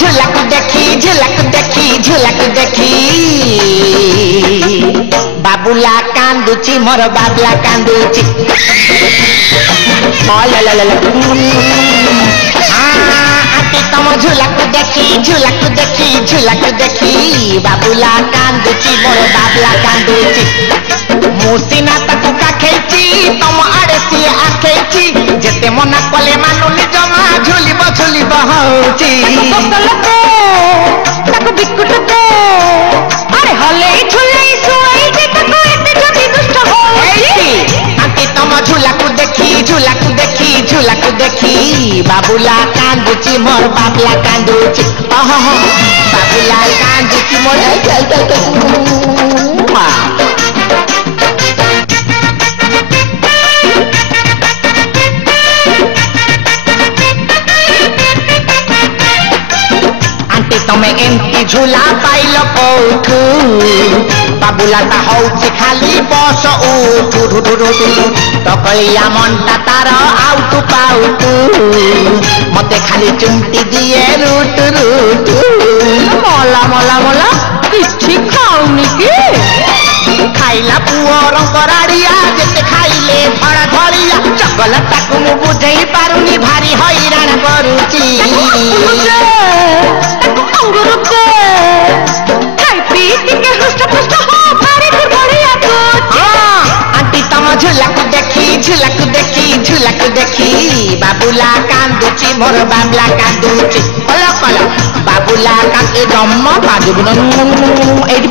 झुलक देखी बाबुला कांदुची मोर बाबला कांदुची आंटी तुम झुलक देखी बाबुला कांदुची मोर बाबला कांदुची मुसीना ताकू काखेची तुम आड़े सी आखेची जेते मना कले मानुनी जमा झुलिब हौची ताकू बिस्कुट दे अरे हले झुले सुई जे ताकू एते जदी दुष्ट होई आंटी तुम झुलक देखी बाबुला कांदुची मोर बाबला कांदुची बाबुला कांदुची मोर तमें एमती झूला पाइल कौठू बाबुला ता हौची खाली बस उठू तकलिया मनटा तार आउटू पाउटू मते खाली चुमटी दिए रूट मला किछि खाउनी की खाइला पुओ रंगराड़िया जेते खाइले धड़ा धड़िया चगला ताकू मु बुझेई पारुनी भारी हैरान करूची आंटी तुम झुलक देखी बाबुला कांदुची मोर बाबला कांदुची कल बाबुला कांदे जम्मा बाजू एटी